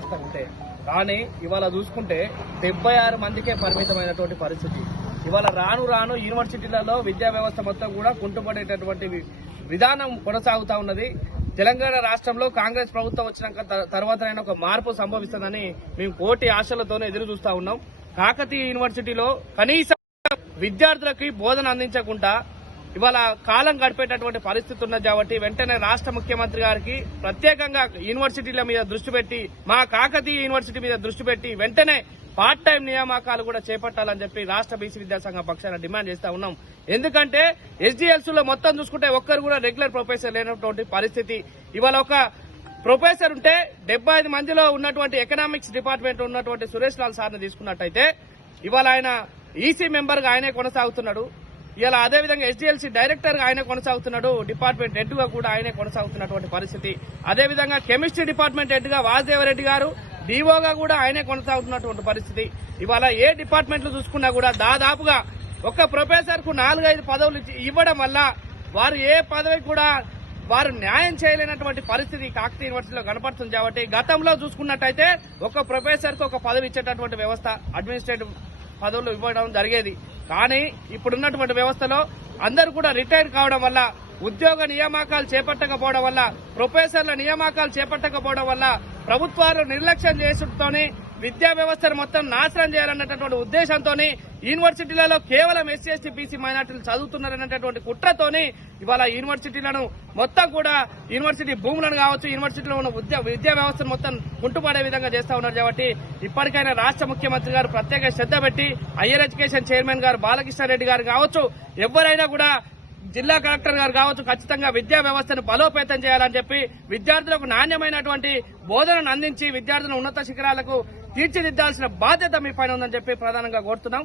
వ్యవస్థ ఉంటే కానీ ఇవాళ చూసుకుంటే డెబ్బై ఆరు మందికే పరిమితమైనటువంటి పరిస్థితి. ఇవాళ రాను రాను యూనివర్సిటీలలో విద్యా వ్యవస్థ మొత్తం కూడా కుంటుపడేటటువంటి విధానం కొనసాగుతా ఉన్నది. తెలంగాణ రాష్ట్రంలో కాంగ్రెస్ ప్రభుత్వం వచ్చినాక త- తర్వాతనైనా ఒక మార్పు సంభవిస్తుందని మేము కోటి ఆశలతోనే ఎదురు చూస్తా ఉన్నాం. కాకతీయ యూనివర్సిటీలో కనీసం విద్యార్థులకి బోధన అందించకుండా ఇవాళ కాలం గడిపేటటువంటి పరిస్థితి ఉన్నది కాబట్టి వెంటనే రాష్ట్ర ముఖ్యమంత్రి గారికి ప్రత్యేకంగా యూనివర్సిటీల మీద దృష్టి పెట్టి మా కాకతీయ యూనివర్సిటీ మీద దృష్టి పెట్టి వెంటనే పార్ట్ టైం నియామకాలు కూడా చేపట్టాలని చెప్పి రాష్ట్ర బీసీ విద్యాసంఘ పక్షాన డిమాండ్ చేస్తా ఉన్నాం. ఎందుకంటే ఎస్డిఎల్స్లో మొత్తం చూసుకుంటే ఒక్కరు కూడా రెగ్యులర్ ప్రొఫెసర్ లేనటువంటి పరిస్థితి. ఇవాళ ఒక ప్రొఫెసర్ ఉంటే డెబ్బై ఐదు మందిలో ఉన్నటువంటి ఎకనామిక్స్ డిపార్ట్మెంట్ ఉన్నటువంటి సురేష్ లాల్ సార్ని తీసుకున్నట్టయితే ఇవాళ ఆయన ఈసీ మెంబర్గా ఆయనే కొనసాగుతున్నాడు. ఇలా అదేవిధంగా ఎస్డిఎల్సీ డైరెక్టర్గా ఆయనే కొనసాగుతున్నాడు డిపార్ట్మెంట్ హెడ్గా కూడా ఆయనే కొనసాగుతున్నటువంటి పరిస్థితి. అదేవిధంగా కెమిస్ట్రీ డిపార్ట్మెంట్ హెడ్గా వాసుదేవరెడ్డి గారు డీఓగా కూడా ఆయనే కొనసాగుతున్నటువంటి పరిస్థితి. ఇవాళ ఏ డిపార్ట్మెంట్లు చూసుకున్నా కూడా దాదాపుగా ఒక ప్రొఫెసర్కు నాలుగైదు పదవులు ఇచ్చి- ఇవ్వడం వల్ల వారు ఏ పదవి కూడా వారు న్యాయం చేయలేనటువంటి పరిస్థితి కాకతీయ యూనివర్సిటీలో కనపడుతుంది కాబట్టి గతంలో చూసుకున్నట్టయితే ఒక ప్రొఫెసర్కు ఒక పదవి ఇచ్చేటటువంటి వ్యవస్థ అడ్మినిస్ట్రేటివ్ పదవులు ఇవ్వడం జరిగేది. కానీ ఇప్పుడున్నటువంటి వ్యవస్థలో అందరూ కూడా రిటైర్ కావడం వల్ల ఉద్యోగ నియామకాలు చేపట్టకపోవడం వల్ల ప్రొఫెసర్ల నియామకాలు చేపట్టకపోవడం వల్ల ప్రభుత్వాలు నిర్లక్ష్యం చేసుడుతోనే విద్యా వ్యవస్థను మొత్తం నాశనం చేయాలన్నటువంటి ఉద్దేశంతో యూనివర్సిటీలలో కేవలం ఎస్సీ ఎస్టీ బీసీ మైనార్టీలు చదువుతున్నారనేటటువంటి కుట్రతోని ఇవాళ యూనివర్సిటీలను మొత్తం కూడా యూనివర్సిటీ భూములను కావచ్చు యూనివర్సిటీలో ఉన్న విద్యా విద్యా వ్యవస్థను మొత్తం కుంటుపడే విధంగా చేస్తా ఉన్నారు కాబట్టి ఇప్పటికైనా రాష్ట్ర ముఖ్యమంత్రి గారు ప్రత్యేక శ్రద్ధ పెట్టి హయ్యర్ ఎడ్యుకేషన్ చైర్మన్ గారు బాలకృష్ణారెడ్డి గారు కావచ్చు ఎవరైనా కూడా జిల్లా కలెక్టర్ గారు కావచ్చు ఖచ్చితంగా విద్యా వ్యవస్థను బలోపేతం చేయాలని చెప్పి విద్యార్థులకు నాణ్యమైనటువంటి బోధనను అందించి విద్యార్థులను ఉన్నత శిఖరాలకు తీర్చిదిద్దాల్సిన బాధ్యత మీ పైన ఉందని చెప్పి ప్రధానంగా కోరుతున్నాం.